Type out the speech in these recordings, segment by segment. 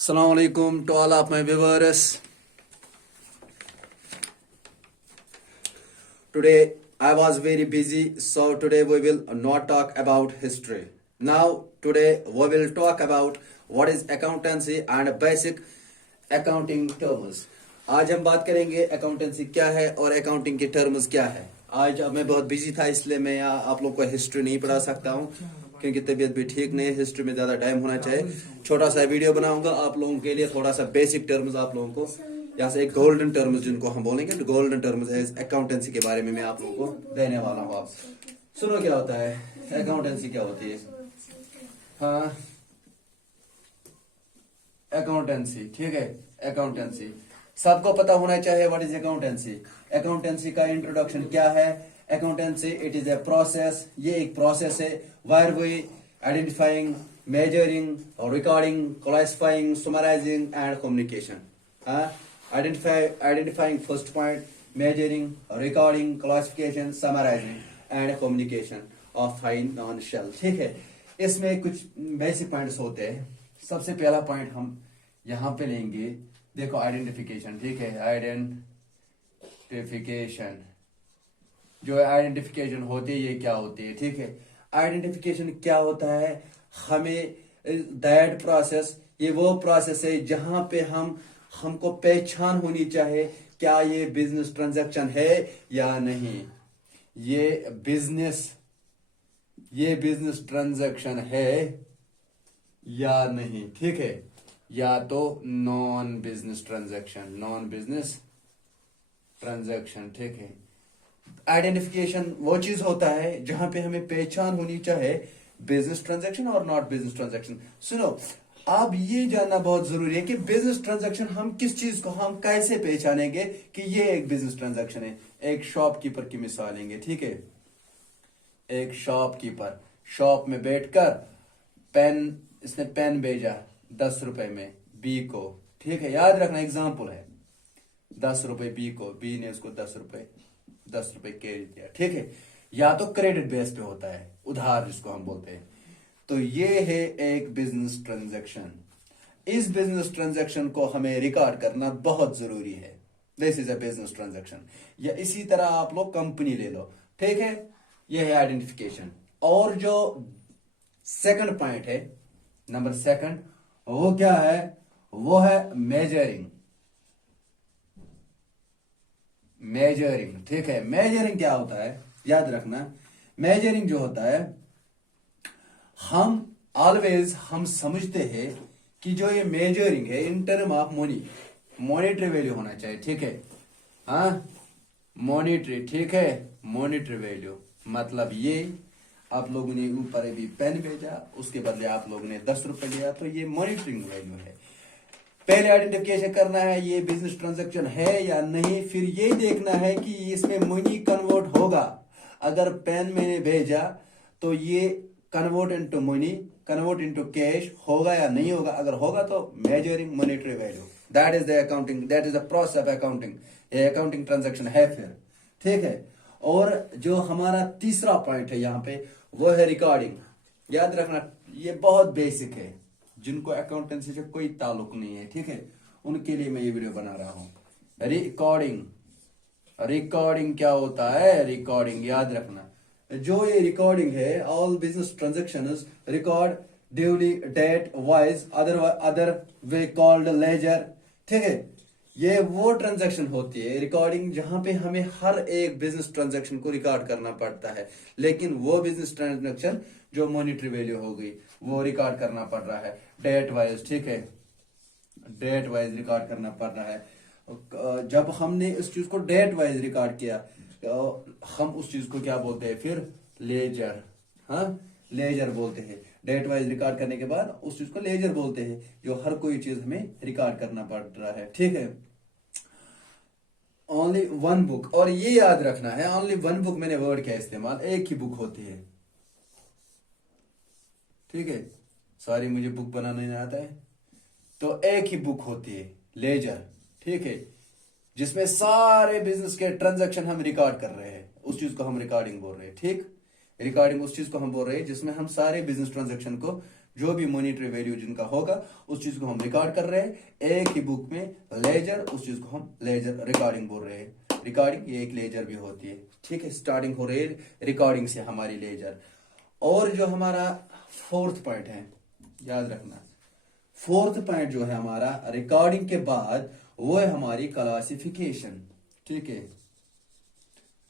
Assalamu alaikum to all of my viewers. Today I was very busy, so today we will not talk about history. Now today we will talk about what is accountancy and basic accounting terms. आज हम बात करेंगे accountancy क्या है और accounting के terms क्या है। आज मैं बहुत बिजी था इसलिए मैं यहाँ आप लोग को हिस्ट्री नहीं पढ़ा सकता हूँ क्योंकि तबीयत भी ठीक नहीं है। हिस्ट्री में ज्यादा टाइम होना चाहिए। छोटा सा वीडियो बनाऊंगा आप लोगों के लिए, थोड़ा सा बेसिक टर्म्स आप लोगों को, यहाँ से एक गोल्डन टर्म्स जिनको हम बोलेंगे, गोल्डन टर्म्स एज अकाउंटेंसी के बारे में मैं आप लोगों को देने वाला हूँ। आप सुनो क्या होता है अकाउंटेंसी, क्या होती है। हाँ, अकाउंटेंसी, ठीक है। अकाउंटेंसी सबको पता होना चाहिए व्हाट इज अकाउंटेंसी। अकाउंटेंसी का इंट्रोडक्शन क्या है। Accountancy it is a process, ये एक प्रोसेस है where we identifying, measuring, recording, classifying, summarising and communication. Identifying first point, measuring, recording, classification, summarising and communication of financial, ठीक है। इसमें कुछ बेसिक पॉइंट्स होते हैं। सबसे पहला पॉइंट हम यहाँ पे लेंगे, देखो आइडेंटिफिकेशन, ठीक है। आइडेंटिफिकेशन, जो आइडेंटिफिकेशन होती है ये क्या होती है, ठीक है। आइडेंटिफिकेशन क्या होता है, हमें दैट प्रोसेस, ये वो प्रोसेस है जहां पे हमको पहचान होनी चाहिए क्या ये बिजनेस ट्रांजैक्शन है या नहीं। ये बिजनेस ट्रांजैक्शन है या नहीं, ठीक है। या तो नॉन बिजनेस ट्रांजैक्शन, ठीक है। आइडेंटिफिकेशन वो चीज होता है जहां पे हमें पहचान होनी चाहिए बिजनेस ट्रांजैक्शन और नॉट बिजनेस ट्रांजैक्शन। सुनो, अब ये जानना बहुत जरूरी है कि बिजनेस ट्रांजैक्शन हम किस चीज को हम कैसे पहचानेंगे कि ये एक बिजनेस ट्रांजैक्शन है। एक शॉपकीपर की मिसाल लेंगे, ठीक है। एक शॉपकीपर शॉप में बैठकर इसने पेन भेजा 10 रुपए में बी को, ठीक है। याद रखना एग्जाम्पल है, 10 रुपए बी को, बी ने उसको 10 रुपए कैश दिया, ठीक है। या तो क्रेडिट बेस पे होता है, उधार जिसको हम बोलते हैं। तो ये है एक बिजनेस ट्रांजैक्शन। इस बिजनेस ट्रांजैक्शन को हमें रिकॉर्ड करना बहुत जरूरी है। This is a business transaction. या इसी तरह आप लोग कंपनी ले लो, ठीक है। यह है आइडेंटिफिकेशन। और जो सेकंड पॉइंट है, नंबर सेकंड, वो क्या है, वो है मेजरिंग, ठीक है। मेजरिंग क्या होता है, याद रखना। मेजरिंग जो होता है, हम समझते हैं कि जो ये मेजरिंग है in term of monetary value होना चाहिए, ठीक है। हाँ, मॉनेटरी, ठीक है। मॉनेटरी वैल्यू मतलब ये आप लोगों ने ऊपर अभी पेन भेजा, उसके बदले आप लोगों ने 10 रुपए लिया, तो ये मॉनिटरिंग वैल्यू है। पहले आइडेंटिफिकेशन करना है ये बिजनेस ट्रांजैक्शन है या नहीं, फिर ये देखना है कि इसमें मनी कन्वर्ट होगा। अगर पेन मैंने भेजा तो ये convert into money, convert into cash होगा या नहीं होगा। अगर होगा तो measuring monetary value, that is the accounting, that is the process of accounting. ये अकाउंटिंग ट्रांजैक्शन है फिर, ठीक है। और जो हमारा तीसरा पॉइंट है यहाँ पे, वो है रिकॉर्डिंग। याद रखना ये बहुत बेसिक है, जिनको अकाउंटेंसी से कोई ताल्लुक नहीं है, ठीक है, उनके लिए मैं ये वीडियो बना रहा हूं। रिकॉर्डिंग क्या होता है, रिकॉर्डिंग याद रखना, जो ये रिकॉर्डिंग है, all business transactions record duly date wise other way called ledger, ठीक है। ये वो ट्रांजैक्शन होती है रिकॉर्डिंग जहां पे हमें हर एक बिजनेस ट्रांजैक्शन को रिकॉर्ड करना पड़ता है, लेकिन वो बिजनेस ट्रांजैक्शन जो मॉनेटरी वैल्यू हो गई वो रिकॉर्ड करना पड़ रहा है डेट वाइज, ठीक है। डेट वाइज रिकॉर्ड करना पड़ रहा है। जब हमने इस चीज को डेट वाइज रिकॉर्ड किया, हम उस चीज को क्या बोलते हैं फिर, लेजर। हाँ, लेजर बोलते हैं। डेट वाइज रिकॉर्ड करने के बाद उस चीज को लेजर बोलते हैं, जो हर कोई चीज हमें रिकॉर्ड करना पड़ रहा है, ठीक है। ओनली वन बुक, और ये याद रखना है ओनली वन बुक, मैंने वर्ड क्या इस्तेमाल, एक ही बुक होती है, ठीक है। सॉरी मुझे बुक बनाना नहीं आता है, तो एक ही बुक होती है लेजर, ठीक है, जिसमें सारे बिजनेस के ट्रांजैक्शन हम रिकॉर्ड कर रहे हैं। उस चीज को हम रिकॉर्डिंग बोल रहे हैं, ठीक। रिकॉर्डिंग उस चीज को हम बोल रहे हैं जिसमें हम सारे बिजनेस ट्रांजैक्शन को जो भी मॉनिटरी वैल्यू जिनका होगा उस चीज को हम रिकॉर्ड कर रहे हैं एक ही बुक में। लेजर, उस चीज को हम लेजर रिकॉर्डिंग बोल रहे हैं। रिकॉर्डिंग ये एक लेजर भी होती है, ठीक है। स्टार्टिंग हो रही है रिकॉर्डिंग से हमारी लेजर। और जो हमारा फोर्थ पॉइंट है, याद रखना, फोर्थ पॉइंट जो है हमारा रिकॉर्डिंग के बाद, वो है हमारी क्लासिफिकेशन, ठीक है।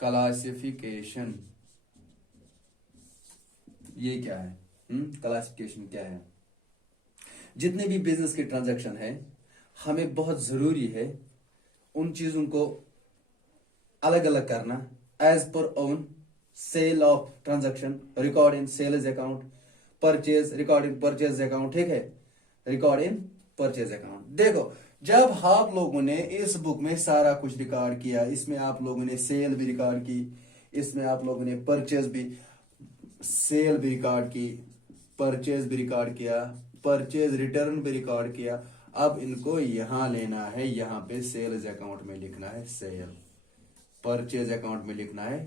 क्लासिफिकेशन ये क्या है? क्लासिफिकेशन क्या है? जितने भी बिजनेस के ट्रांजैक्शन है, हमें बहुत जरूरी है उन चीजों को अलग अलग करना as per own. Sale of transaction record in sales account, purchase record in purchase account, ठीक है, रिकॉर्ड इन परचेज अकाउंट। देखो, जब आप लोगों ने इस बुक में सारा कुछ रिकॉर्ड किया, इसमें आप लोगों ने सेल भी रिकॉर्ड की, इसमें आप लोगों ने परचेज भी, सेल भी रिकॉर्ड की, परचेज भी रिकॉर्ड किया, परचेज रिटर्न भी रिकॉर्ड किया। अब इनको यहां लेना है, यहां पे सेल्स अकाउंट में लिखना है सेल, परचेज अकाउंट में लिखना है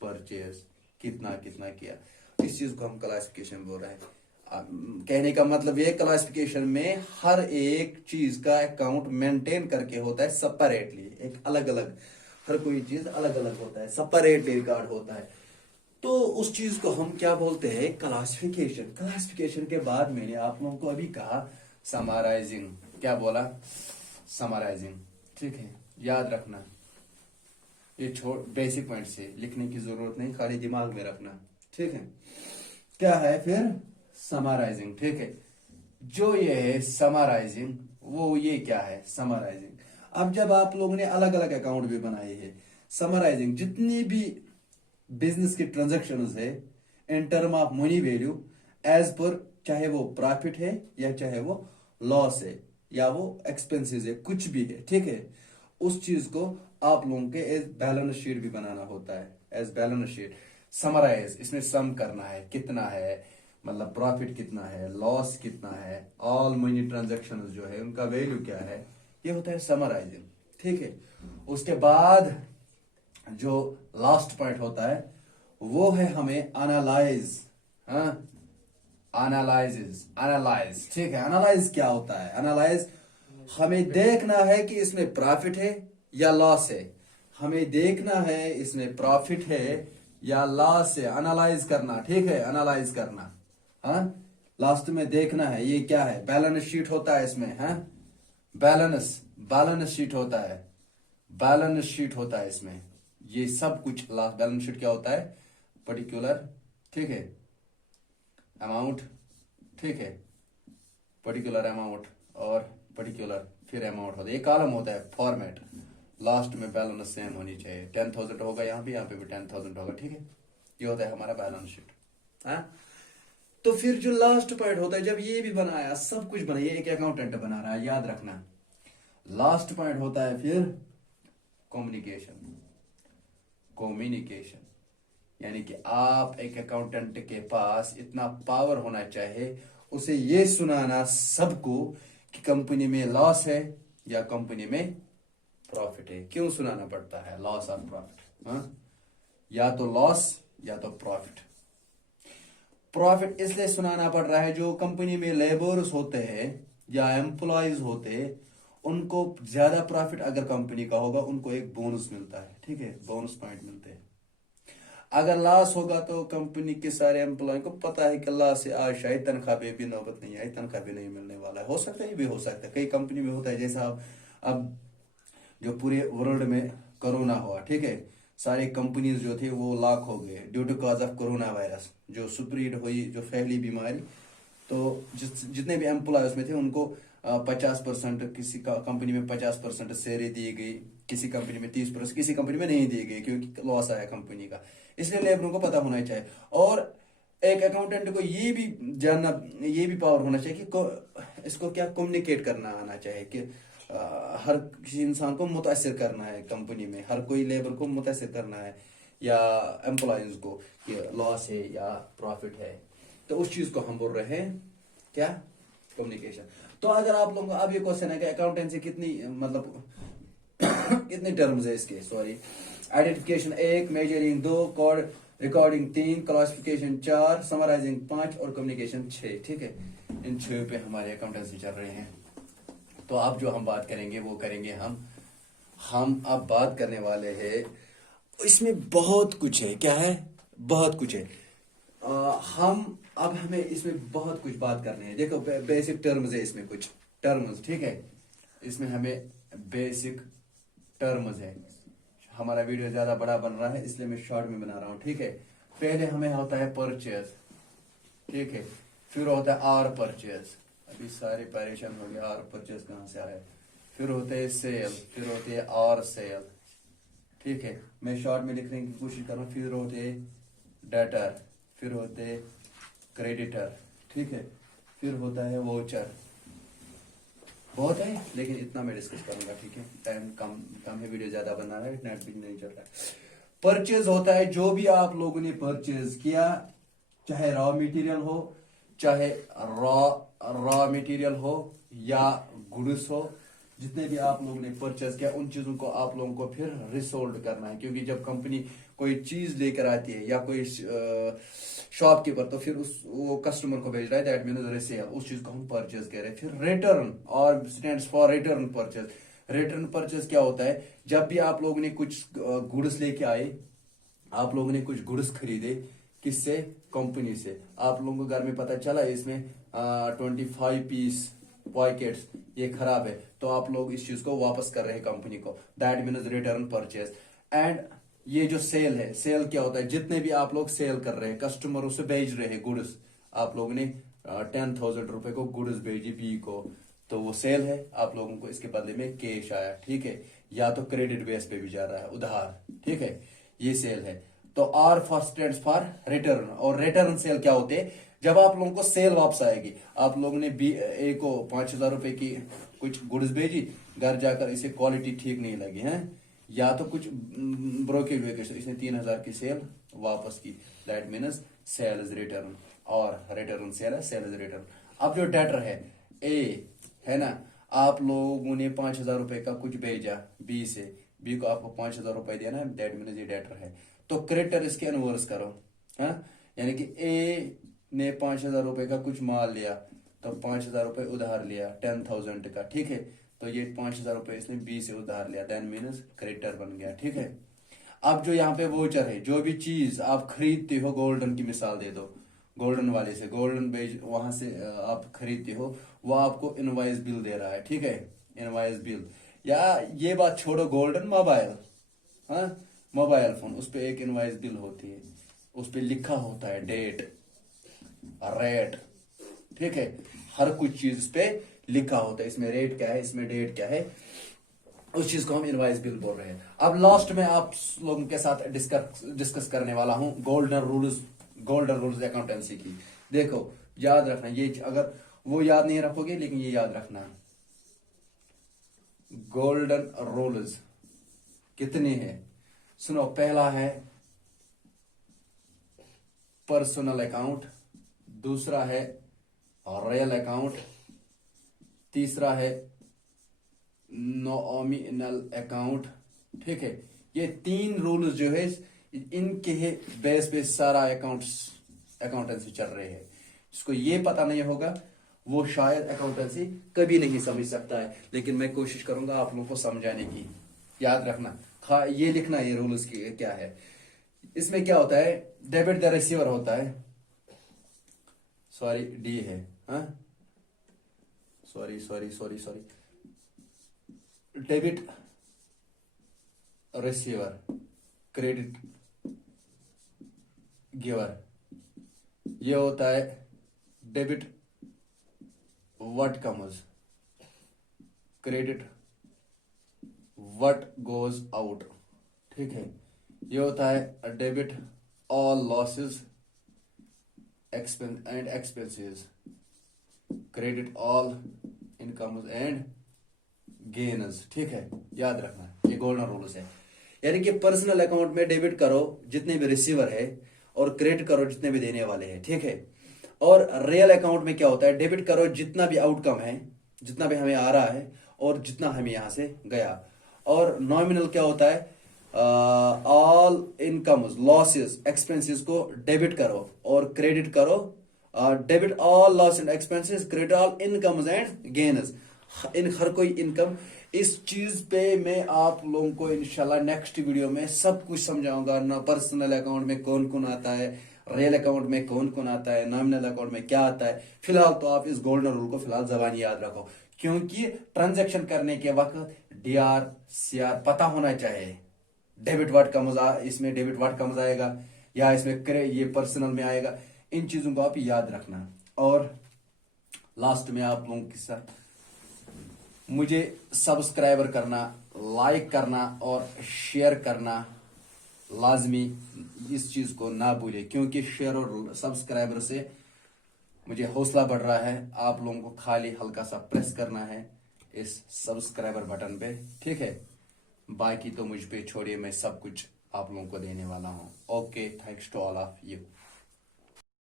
परचेज, कितना कितना किया। इस चीज को हम क्लासिफिकेशन बोल रहे हैं। कहने का मतलब ये, क्लासिफिकेशन में हर एक चीज का अकाउंट मेंटेन करके होता है सेपरेटली, एक अलग अलग, हर कोई चीज अलग अलग होता है, सेपरेटली रिकॉर्ड होता है। तो उस चीज को हम क्या बोलते हैं? क्लासिफिकेशन। क्लासिफिकेशन के बाद मैंने आप लोगों को अभी कहा समराइजिंग। क्या बोला? समराइजिंग, ठीक है। याद रखना, ये बेसिक पॉइंट से लिखने की जरूरत नहीं, खाली दिमाग में रखना, ठीक है। क्या है फिर? समराइजिंग, ठीक है। जो ये है समराइजिंग, वो ये क्या है? समराइजिंग। अब जब आप लोगों ने अलग अलग अकाउंट भी बनाए हैं, समराइजिंग जितनी भी बिजनेस की ट्रांजेक्शन है in term of money value as per, चाहे वो प्रॉफिट है या चाहे वो लॉस है या वो एक्सपेंसेस है, कुछ भी है, ठीक है, उस चीज को आप लोगों के एज बैलेंस शीट भी बनाना होता है, एज बैलेंस शीट। समराइज, इसमें सम करना है, कितना है, मतलब प्रॉफिट कितना है, लॉस कितना है, ऑल मनी ट्रांजेक्शन जो है उनका वैल्यू क्या है, ये होता है समराइजिंग, ठीक है। उसके बाद जो लास्ट पॉइंट होता है वो है हमें एनालाइज। हाँ, एनालाइज, ठीक है। एनालाइज क्या होता है? एनालाइज, हमें देखना है कि इसमें प्रॉफिट है या लॉस है, हमें देखना है इसमें प्रॉफिट है या लॉस है, एनालाइज करना, ठीक है, एनालाइज करना। हाँ, लास्ट में देखना है ये क्या है। बैलेंस शीट होता है इसमें, हाँ, बैलेंस शीट होता है, बैलेंस शीट होता है इसमें, ये सब कुछ। लास्ट बैलेंस शीट क्या होता है? पर्टिकुलर, ठीक है, अमाउंट, ठीक है, पर्टिकुलर अमाउंट और पर्टिकुलर फिर अमाउंट होता है, ये कॉलम होता है, फॉर्मेट। लास्ट में बैलेंस सेम होनी चाहिए, 10,000 होगा यहाँ पे भी 10,000 होगा, ठीक है। ये होता है हमारा बैलेंस शीट। हाँ, तो फिर जो लास्ट पॉइंट होता है, जब ये भी बनाया, सब कुछ बनाया, एक अकाउंटेंट बना रहा है, याद रखना। लास्ट पॉइंट होता है फिर कम्युनिकेशन। कम्युनिकेशन यानी कि आप एक अकाउंटेंट के पास इतना पावर होना चाहिए, उसे ये सुनाना सबको कि कंपनी में लॉस है या कंपनी में प्रॉफिट है। क्यों सुनाना पड़ता है लॉस और प्रॉफिट? हाँ, या तो लॉस या तो प्रॉफिट। प्रॉफिट इसलिए सुनाना पड़ रहा है, जो कंपनी में लेबर्स होते हैं या एम्प्लॉयज होते हैं, उनको ज्यादा प्रॉफिट अगर कंपनी का होगा, उनको एक बोनस मिलता है, ठीक है, बोनस पॉइंट मिलते हैं। अगर लॉस होगा तो कंपनी के सारे एम्प्लॉय को पता है कि लॉस है, आज शायद तनख्वाह पे भी नौबत नहीं आई, तनख्वाह भी नहीं मिलने वाला है। हो सकता है, ये भी हो सकता है, कई कंपनी में होता है। जैसा अब जो पूरे वर्ल्ड में कोरोना हुआ, ठीक है, सारी कंपनीज जो थे वो लॉक हो गए due to cause of corona virus, जो स्प्रेड हुई, जो फैली बीमारी। तो जितने भी एम्प्लॉय उसमें थे उनको 50%, किसी कंपनी में 50% सैलरी दी गई, किसी कंपनी में 30%, किसी कंपनी में नहीं दी गई क्योंकि लॉस आया कंपनी का। इसलिए लेबरों को पता होना चाहिए, और एक अकाउंटेंट को ये भी जानना, ये भी पावर होना चाहिए कि इसको क्या कम्युनिकेट करना आना चाहिए कि हर किसी इंसान को मुतासिर करना है, कंपनी में हर कोई लेबर को मुतासिर करना है या एम्प्लॉयज को कि लॉस है या प्रॉफिट है। तो उस चीज को हम बोल रहे हैं क्या? कम्युनिकेशन। तो अगर आप लोगों का अब ये क्वेश्चन है कि अकाउंटेंसी कितनी, मतलब कितने टर्म्स है इसके, sorry, identification 1, measuring 2, code recording 3, classification 4, summarising 5 और कम्युनिकेशन 6, ठीक है। इन 6 पे हमारे अकाउंटेंसी चल रहे हैं। तो अब जो हम बात करेंगे वो करेंगे हम अब बात करने वाले हैं, इसमें बहुत कुछ है। क्या है? बहुत कुछ है। हमें इसमें बहुत कुछ बात करनी है। देखो बेसिक टर्म्स है इसमें, कुछ टर्म्स, ठीक है। इसमें हमें बेसिक टर्म्स है। हमारा वीडियो ज्यादा बड़ा बन रहा है इसलिए मैं शॉर्ट में बना रहा हूँ, ठीक है। पहले हमें होता है परचेज, ठीक है। फिर होता है आर परचेज, अभी सारे परेशान हो गए आर परचेज कहाँ से आया। फिर होते है सेल, फिर होते है आर सेल, ठीक है। मैं शॉर्ट में लिखने की कोशिश कर रहा हूँ। फिर होते डेटर, फिर होते क्रेडिटर, ठीक है। फिर होता है वोचर। बहुत है लेकिन इतना मैं डिस्कस करूंगा, ठीक है। टाइम कम है, वीडियो ज्यादा बना रहा है, नेट भी नहीं चल रहा है। परचेज होता है जो भी आप लोगों ने परचेज किया, चाहे रॉ मटेरियल हो, चाहे रॉ मटेरियल हो या गुड्स हो, जितने भी आप लोगों ने परचेज किया उन चीजों को आप लोगों को फिर रिसोल्ड करना है। क्योंकि जब कंपनी कोई चीज लेकर आती है या कोई शॉपकीपर, तो फिर वो कस्टमर को भेज रहा है, दैट मीन्स रिसेल, उस चीज को हम परचेज कह रहे हैं। फिर रिटर्न, और stands for return purchase. Return purchase क्या होता है? जब भी आप लोगों ने कुछ गुड्स लेके आए, आप लोगों ने कुछ गुड्स खरीदे, किससे? कंपनी से। आप लोगों को घर में पता चला इसमें 25 पीस पॉकेट्स ये खराब है, तो आप लोग इस चीज को वापस कर रहे हैं कंपनी को, that means return purchase. And ये जो सेल है, सेल क्या होता है? जितने भी आप लोग सेल कर रहे हैं, कस्टमरों से भेज रहे हैं गुड्स, आप लोगों ने 10,000 रुपए को गुड्स भेजी बी को, तो वो सेल है। आप लोगों को इसके बदले में कैश आया, ठीक है। या तो क्रेडिट बेस पे भी जा रहा है, उधार, ठीक है। ये सेल है। तो R for stands for return. और रिटर्न सेल क्या होते हैं? जब आप लोगों को सेल वापस आएगी, आप लोगों ने ए को 5,000 रुपए की कुछ गुड्स भेजी, घर जाकर इसे क्वालिटी ठीक नहीं लगी है, या तो कुछ ब्रोकेज वेकेज, इसने 3,000 की सेल वापस की, that means sale is return. और रिटर्न सेल है, सेल इज रिटर्न। अब जो डेटर है ए, है ना, आप लोगों ने 5,000 रुपए का कुछ भेजा बी से, बी को आपको 5,000 रुपए देना है, दैट मीन्स ये डेटर है। तो क्रेडिटर इसके इनवर्स करो, हाँ। यानी कि ए ने 5,000 रुपए का कुछ माल लिया, तो 5,000 रुपए उधार लिया 10,000 का, ठीक है। तो ये 5,000 रुपए इसने बी से उधार लिया, देन मीन्स क्रेडिटर बन गया, ठीक है। अब जो यहाँ पे वोचर है, जो भी चीज आप खरीदते हो, गोल्डन की मिसाल दे दो, गोल्डन वाले से, गोल्डन बेच वहां से आप खरीदते हो, वो आपको इनवाइस बिल दे रहा है, ठीक है। इनवाइस बिल, या ये बात छोड़ो, गोल्डन मोबाइल, हाँ, मोबाइल फोन, उस पर एक इनवाइस बिल होती है, उस पर लिखा होता है डेट, रेट, ठीक है। हर कुछ चीज पे लिखा होता है, इसमें रेट क्या है, इसमें डेट क्या है, उस चीज को हम इनवाइस बिल बोल रहे हैं। अब लास्ट में आप लोगों के साथ डिस्कस करने वाला हूं गोल्डन रूल्स अकाउंटेंसी की। देखो याद रखना, ये अगर वो याद नहीं रखोगे, लेकिन ये याद रखना, गोल्डन रूल्स कितने हैं? सुनो, पहला है पर्सनल अकाउंट, दूसरा है रियल अकाउंट, तीसरा है नॉमिनल अकाउंट, ठीक है। ये 3 रूल्स जो है, इनके बेस पे सारा अकाउंटेंसी चल रही है। जिसको ये पता नहीं होगा वो शायद अकाउंटेंसी कभी नहीं समझ सकता है, लेकिन मैं कोशिश करूंगा आप लोगों को समझाने की। याद रखना, ये लिखना, ये रूल्स की क्या है। इसमें क्या होता है? डेबिट द रिसीवर होता है, सॉरी डी है, हाँ, sorry, debit receiver, credit giver, ये होता है debit what comes, credit what goes out, ठीक है। ये होता है debit all losses expense and expenses, credit all incomes and gains, ठीक है। याद रखना, ये गोल्डन रूल्स है। यानी कि पर्सनल अकाउंट में डेबिट करो जितने भी रिसीवर है, और क्रेडिट करो जितने भी देने वाले हैं, ठीक है। और रियल अकाउंट में क्या होता है? डेबिट करो जितना भी आउटकम है, जितना भी हमें आ रहा है और जितना हमें यहां से गया। और नॉमिनल क्या होता है? ऑल इनकम्स लॉसेस एक्सपेंसेस को डेबिट करो और क्रेडिट करो debit all loss and expenses, credit all incomes and gains. इन हर कोई इनकम, इस चीज पे मैं आप लोगों को इंशाल्लाह नेक्स्ट वीडियो में सब कुछ समझाऊंगा। ना पर्सनल अकाउंट में कौन कौन आता है, रियल अकाउंट में कौन कौन आता है, नॉमिनल अकाउंट में क्या आता है। फिलहाल तो आप इस गोल्डन रूल को फिलहाल जबान याद रखो, क्योंकि ट्रांजैक्शन करने के वक्त डीआर सीआर पता होना चाहिए। डेबिट वर्ड का मजा, इसमें डेबिट वर्ड का मजा आएगा या इसमें ये पर्सनल में आएगा। इन चीजों को आप याद रखना। और लास्ट में आप लोगों के साथ मुझे सब्सक्राइबर करना, लाइक करना और शेयर करना लाजमी, इस चीज को ना भूले, क्योंकि शेयर और सब्सक्राइबर से मुझे हौसला बढ़ रहा है। आप लोगों को खाली हल्का सा प्रेस करना है इस सब्सक्राइबर बटन पे, ठीक है। बाकी तो मुझ पे छोड़िए, मैं सब कुछ आप लोगों को देने वाला हूँ। Okay, thanks to all of you.